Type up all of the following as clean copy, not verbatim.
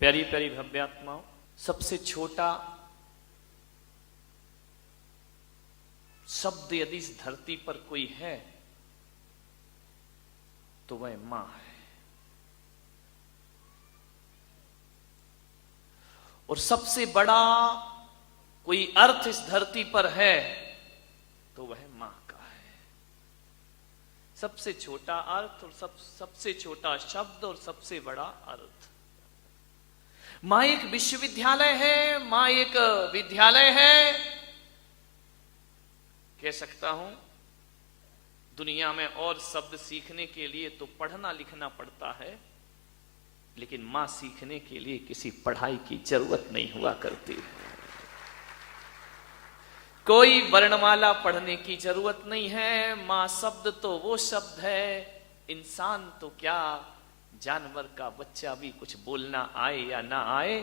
प्यारी प्यारी भव्यात्माओं, सबसे छोटा शब्द यदि इस धरती पर कोई है तो वह मां है। और सबसे बड़ा कोई अर्थ इस धरती पर है तो वह मां का है। सबसे छोटा अर्थ और सबसे छोटा शब्द और सबसे बड़ा अर्थ। मां एक विश्वविद्यालय है, मां एक विद्यालय है। कह सकता हूं दुनिया में और शब्द सीखने के लिए तो पढ़ना लिखना पड़ता है, लेकिन मां सीखने के लिए किसी पढ़ाई की जरूरत नहीं हुआ करती। कोई वर्णमाला पढ़ने की जरूरत नहीं है। मां शब्द तो वो शब्द है, इंसान तो क्या, जानवर का बच्चा भी कुछ बोलना आए या ना आए,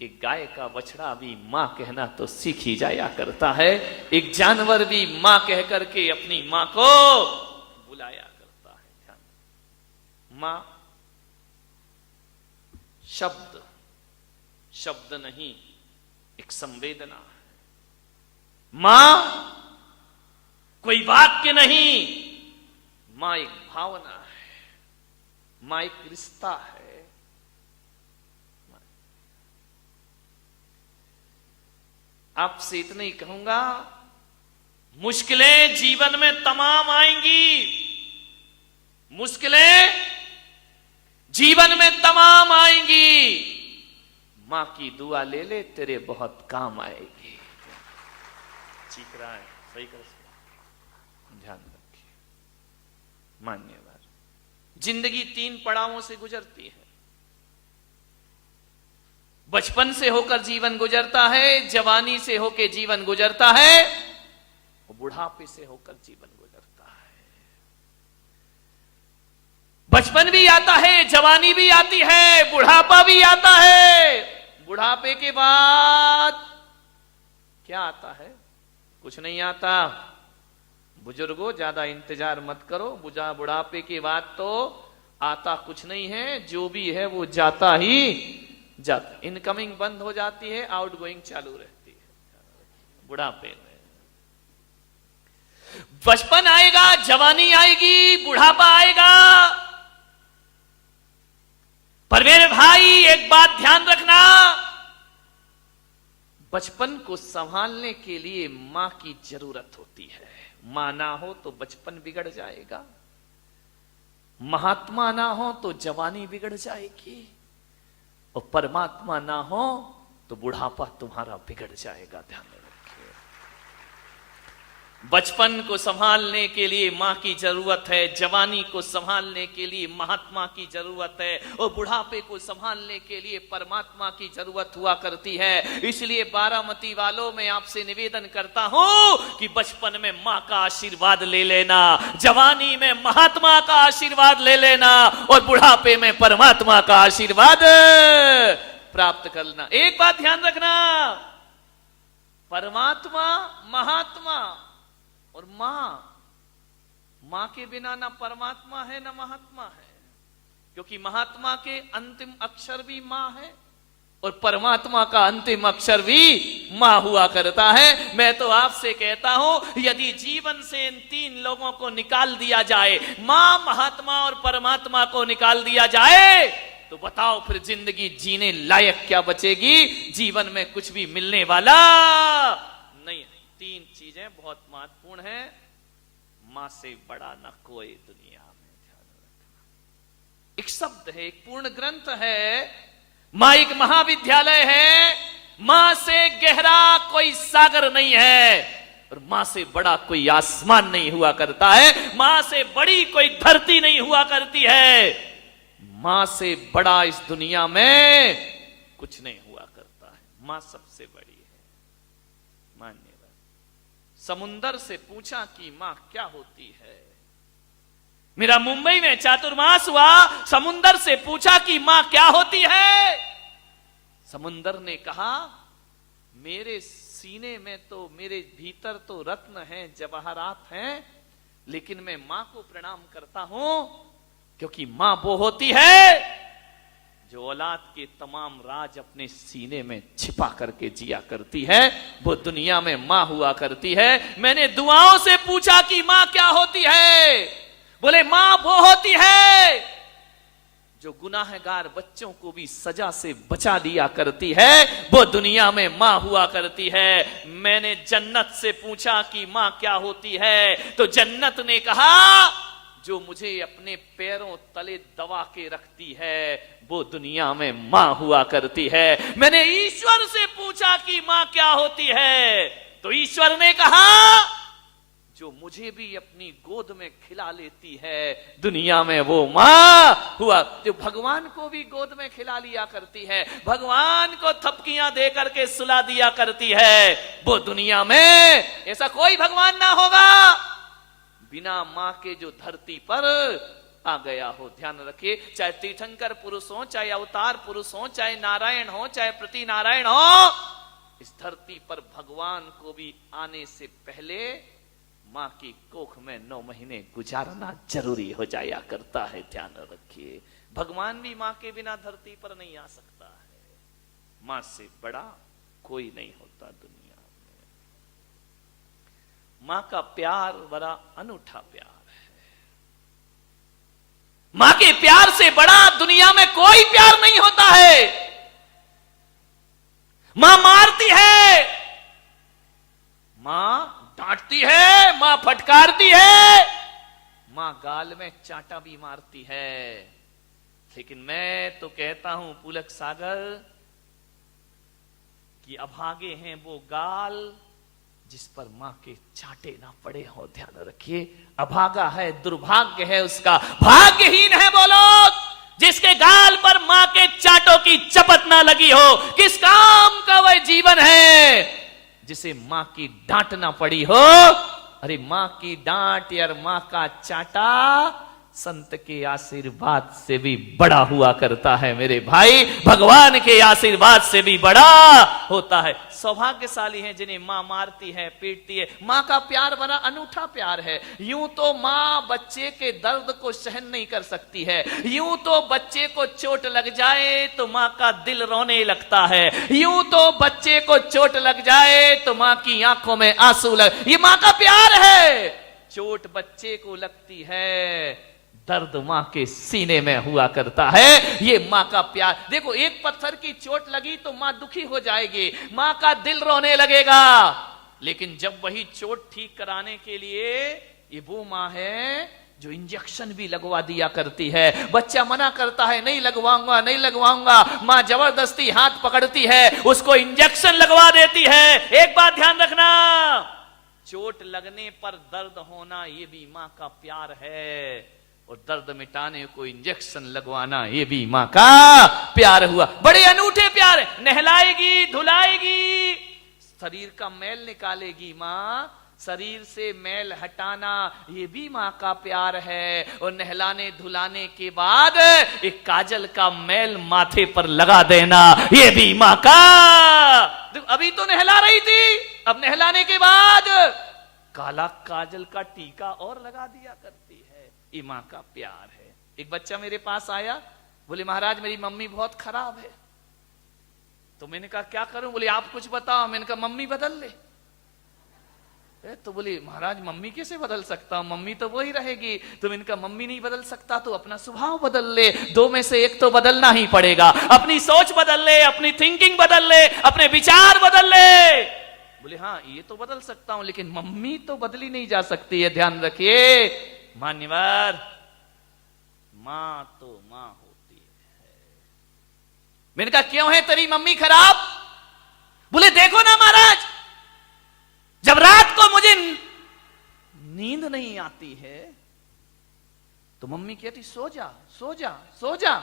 एक गाय का बछड़ा भी मां कहना तो सीख ही जाया करता है। एक जानवर भी मां कह करके अपनी मां को बुलाया करता है। मां शब्द शब्द नहीं, एक संवेदना है। मां कोई वाक्य नहीं, मां एक भावना है, मां एक रिश्ता है। आपसे इतना ही कहूंगा, मुश्किलें जीवन में तमाम आएंगी, मुश्किलें जीवन में तमाम आएंगी, मां की दुआ ले ले, तेरे बहुत काम आएगी। चीख रहा है, सही कर, ध्यान रखिए। मान्यवर, जिंदगी 3 पड़ावों से गुजरती है। बचपन से होकर जीवन गुजरता है, जवानी से होकर जीवन गुजरता है, और बुढ़ापे से होकर जीवन गुजरता है। बचपन भी आता है, जवानी भी आती है, बुढ़ापा भी आता है। बुढ़ापे के बाद क्या आता है? कुछ नहीं आता। बुजुर्गों, ज्यादा इंतजार मत करो, बुढ़ापे के बाद तो आता कुछ नहीं है, जो भी है वो जाता ही जाता। इनकमिंग बंद हो जाती है, आउटगोइंग चालू रहती है बुढ़ापे में। बचपन आएगा, जवानी आएगी, बुढ़ापा आएगा। पर मेरे भाई एक बात ध्यान रखना, बचपन को संभालने के लिए मां की जरूरत होती है। मां ना हो तो बचपन बिगड़ जाएगा, महात्मा ना हो तो जवानी बिगड़ जाएगी, और परमात्मा ना हो तो बुढ़ापा तुम्हारा बिगड़ जाएगा। ध्यान रखिए, बचपन को संभालने के लिए मां की जरूरत है, जवानी को संभालने के लिए महात्मा की जरूरत है, और बुढ़ापे को संभालने के लिए परमात्मा की जरूरत हुआ करती है। इसलिए बारामती वालों में आपसे निवेदन करता हूं कि बचपन में मां का आशीर्वाद ले लेना, जवानी में महात्मा का आशीर्वाद ले लेना, और बुढ़ापे में परमात्मा का आशीर्वाद प्राप्त करना। एक बात ध्यान रखना, परमात्मा, महात्मा और मां के बिना ना परमात्मा है ना महात्मा है, क्योंकि महात्मा के अंतिम अक्षर भी मां है और परमात्मा का अंतिम अक्षर भी मां हुआ करता है। मैं तो आपसे कहता हूं, यदि जीवन से इन 3 लोगों को निकाल दिया जाए, मां, महात्मा और परमात्मा को निकाल दिया जाए, तो बताओ फिर जिंदगी जीने लायक क्या बचेगी? जीवन में कुछ भी मिलने वाला नहीं। 3 चीजें बहुत महत्वपूर्ण हैं, मां से बड़ा ना कोई दुनिया में। ध्यान रखना, एक शब्द है, एक पूर्ण ग्रंथ है, मां एक महाविद्यालय है। मां से गहरा कोई सागर नहीं है, और मां से बड़ा कोई आसमान नहीं हुआ करता है, मां से बड़ी कोई धरती नहीं हुआ करती है, मां से बड़ा इस दुनिया में कुछ नहीं हुआ करता है। मां सबसे बड़ी है। मान्यवर, समुंदर से पूछा कि मां क्या होती है। मेरा मुंबई में चातुर्मास हुआ, समुंदर से पूछा कि मां क्या होती है। समुंदर ने कहा, मेरे सीने में तो, मेरे भीतर तो रत्न हैं, जवाहरात हैं, लेकिन मैं मां को प्रणाम करता हूं, क्योंकि मां वो होती है जो औलाद के तमाम राज अपने सीने में छिपा करके जिया करती है, वो दुनिया में मां हुआ करती है। मैंने दुआओं से पूछा कि मां क्या होती है? बोले मां वो होती है जो गुनाहगार बच्चों को भी सजा से बचा दिया करती है, वो दुनिया में मां हुआ करती है। मैंने जन्नत से पूछा कि मां क्या होती है, तो जन्नत ने कहा जो मुझे अपने पैरों तले दबा के रखती है, वो दुनिया में मां हुआ करती है। मैंने ईश्वर से पूछा कि मां क्या होती है, तो ईश्वर ने कहा जो मुझे भी अपनी गोद में खिला लेती है, दुनिया में वो मां हुआ। जो भगवान को भी गोद में खिला लिया करती है, भगवान को थपकियां दे करके सुला दिया करती है, वो दुनिया में ऐसा कोई भगवान ना होगा बिना मां के जो धरती पर आ गया हो। ध्यान रखिए, चाहे तीर्थंकर पुरुष हो, चाहे अवतार पुरुष हो, चाहे नारायण हो, चाहे प्रति नारायण हो, इस धरती पर भगवान को भी आने से पहले मां की कोख में 9 महीने गुजारना जरूरी हो जाया करता है। ध्यान रखिए, भगवान भी मां के बिना धरती पर नहीं आ सकता है। मां से बड़ा कोई नहीं होता दुनिया में। मां का प्यार बड़ा अनूठा प्यार है। मां के प्यार से बड़ा दुनिया में कोई प्यार नहीं होता है। मां मारती है, मां डांटती है, मां फटकारती है, मां गाल में चांटा भी मारती है। लेकिन मैं तो कहता हूं पुलक सागर कि अभागे हैं वो गाल जिस पर मां के चांटे ना पड़े हो। ध्यान रखिए, अभागा है, दुर्भाग्य है उसका, भाग्यहीन है वो लोग जिसके गाल पर मां के चांटों की चपत ना लगी हो। किस काम का वह जीवन है जिसे मां की डांट ना पड़ी हो। अरे मां की डांट यार, मां का चांटा संत के आशीर्वाद से भी बड़ा हुआ करता है मेरे भाई, भगवान के आशीर्वाद से भी बड़ा होता है। सौभाग्यशाली हैं जिन्हें मां मारती है, पीटती है। मां का प्यार बड़ा अनूठा प्यार है। यूं तो मां बच्चे के दर्द को सहन नहीं कर सकती है, यूं तो बच्चे को चोट लग जाए तो मां का दिल रोने लगता है, यूं तो बच्चे को चोट लग जाए तो मां की आंखों में आंसू लग, ये मां का प्यार है। चोट बच्चे को लगती है, दर्द मां के सीने में हुआ करता है, ये मां का प्यार। देखो, एक पत्थर की चोट लगी तो मां दुखी हो जाएगी, मां का दिल रोने लगेगा। लेकिन जब वही चोट ठीक कराने के लिए ये वो मां है जो इंजेक्शन भी लगवा दिया करती है। बच्चा मना करता है, नहीं लगवाऊंगा, नहीं लगवाऊंगा, मां जबरदस्ती हाथ पकड़ती है, उसको इंजेक्शन लगवा देती है। एक बात ध्यान रखना, चोट लगने पर दर्द होना ये भी मां का प्यार है, और दर्द मिटाने को इंजेक्शन लगवाना ये भी मां का प्यार हुआ। बड़े अनूठे प्यार है। नहलाएगी, धुलाएगी, शरीर का मैल निकालेगी मां, शरीर से मैल हटाना ये भी मां का प्यार है। और नहलाने धुलाने के बाद एक काजल का मैल माथे पर लगा देना ये भी मां का। अभी तो नहला रही थी, अब नहलाने के बाद काला काजल का टीका और लगा दिया करती है। ये मां का प्यार है। एक बच्चा मेरे पास आया, बोले महाराज मेरी मम्मी बहुत खराब है। तो मैंने कहा क्या करूं? बोले आप कुछ बताओ। मैंने कहा मम्मी बदल ले। तो बोले महाराज मम्मी कैसे बदल सकता हूं, मम्मी तो वही रहेगी। तो मैंने कहा मम्मी नहीं बदल सकता तो अपना स्वभाव बदल ले, 2 में से एक तो बदलना ही पड़ेगा। अपनी सोच बदल ले, अपनी थिंकिंग बदल ले, अपने विचार बदल ले। बोले हाँ ये तो बदल सकता हूं, लेकिन मम्मी तो बदली नहीं जा सकती है। ध्यान रखिए मान्यवर, मां तो मां होती है। मैंने कहा क्यों है तेरी मम्मी खराब? बोले देखो ना महाराज, जब रात को मुझे नींद नहीं आती है तो मम्मी कहती सो जा, सो जा, सो जा।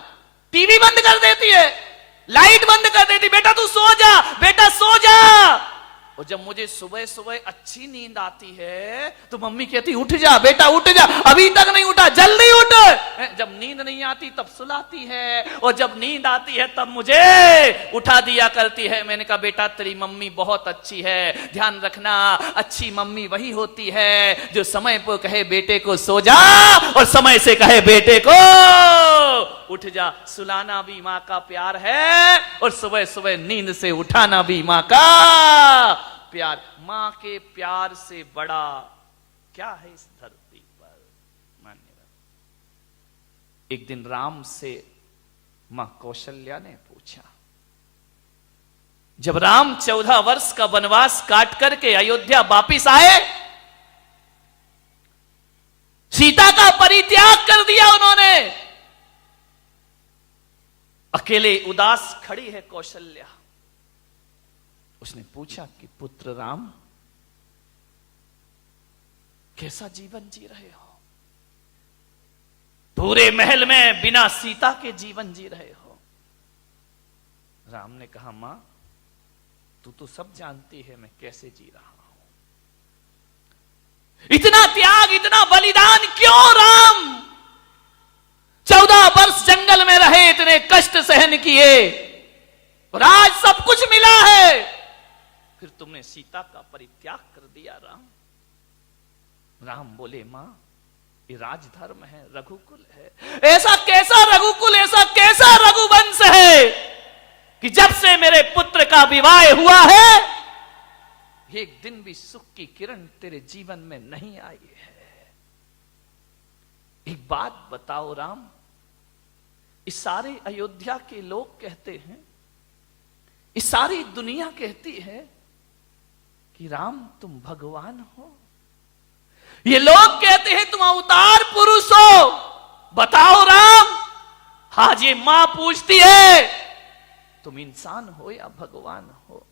टीवी बंद कर देती है, लाइट बंद कर देती, बेटा तू सो जा, बेटा सो जा। और जब मुझे सुबह सुबह अच्छी नींद आती है तो मम्मी कहती उठ जा बेटा उठ जा, अभी तक नहीं उठा, जल्दी उठ। जब नींद नहीं आती तब सुलाती है, और जब नींद आती है तब मुझे उठा दिया करती है। मैंने कहा बेटा तेरी मम्मी बहुत अच्छी है, ध्यान रखना, अच्छी मम्मी वही होती है जो समय पर कहे बेटे को सो जा और समय से कहे बेटे को उठ जा। सुलाना भी माँ का प्यार है और सुबह सुबह नींद से उठाना भी माँ का प्यार। माँ के प्यार से बड़ा क्या है इस धरती पर? मान्यवर। एक दिन राम से माँ कौशल्या ने पूछा, जब राम 14 वर्ष का वनवास काट करके अयोध्या वापिस आए, सीता का परित्याग कर दिया उन्होंने, अकेले उदास खड़ी है कौशल्या। उसने पूछा कि पुत्र राम कैसा जीवन जी रहे हो? पूरे महल में बिना सीता के जीवन जी रहे हो। राम ने कहा मां तू तो सब जानती है मैं कैसे जी रहा हूं। इतना त्याग इतना बलिदान क्यों राम? 14 वर्ष जंगल में रहे, इतने कष्ट सहन किए और आज सब कुछ मिला है, फिर तुमने सीता का परित्याग कर दिया राम। राम बोले मां ये राजधर्म है, रघुकुल है। ऐसा कैसा रघुकुल, ऐसा कैसा रघुवंश है कि जब से मेरे पुत्र का विवाह हुआ है एक दिन भी सुख की किरण तेरे जीवन में नहीं आई है। एक बात बताओ राम, इस सारे अयोध्या के लोग कहते हैं, इस सारी दुनिया कहती है कि राम तुम भगवान हो। ये लोग कहते हैं तुम अवतार पुरुष हो। बताओ राम, आज ये मां पूछती है तुम इंसान हो या भगवान हो?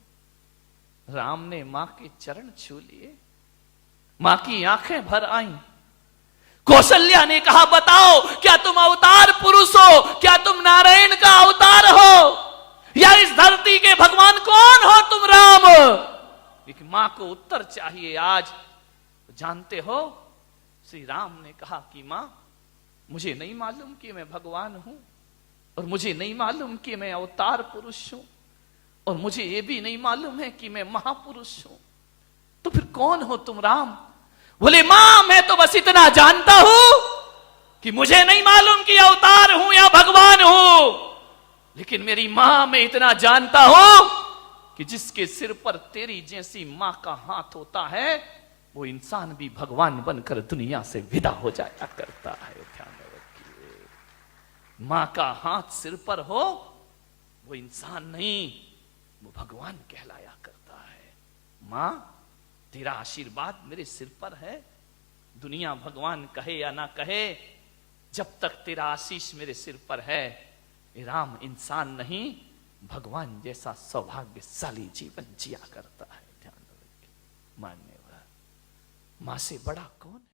राम ने मां के चरण छू लिए, मां की आंखें भर आईं। कौशल्या ने कहा बताओ क्या तुम अवतार पुरुष हो, क्या तुम नारायण का अवतार हो, या इस धरती के भगवान कौन हो तुम राम? लेकिन मां को उत्तर चाहिए। आज जानते हो श्री राम ने कहा कि मां मुझे नहीं मालूम कि मैं भगवान हूं, और मुझे नहीं मालूम कि मैं अवतार पुरुष हूं, और मुझे यह भी नहीं मालूम है कि मैं महापुरुष हूं। तो फिर कौन हो तुम राम? बोले मां मैं तो बस इतना जानता हूं कि मुझे नहीं मालूम कि अवतार हूं या भगवान हूं, लेकिन मेरी मां मैं इतना जानता हूं कि जिसके सिर पर तेरी जैसी मां का हाथ होता है वो इंसान भी भगवान बनकर दुनिया से विदा हो जाया करता है। ध्यान रखिए, मां का हाथ सिर पर हो वो इंसान नहीं, वो भगवान कहलाया करता है। मां तेरा आशीर्वाद मेरे सिर पर है, दुनिया भगवान कहे या ना कहे, जब तक तेरा आशीष मेरे सिर पर है ये राम इंसान नहीं भगवान जैसा सौभाग्यशाली जीवन जिया करता है। ध्यान रखिए, मान्यवर, मां से बड़ा कौन है?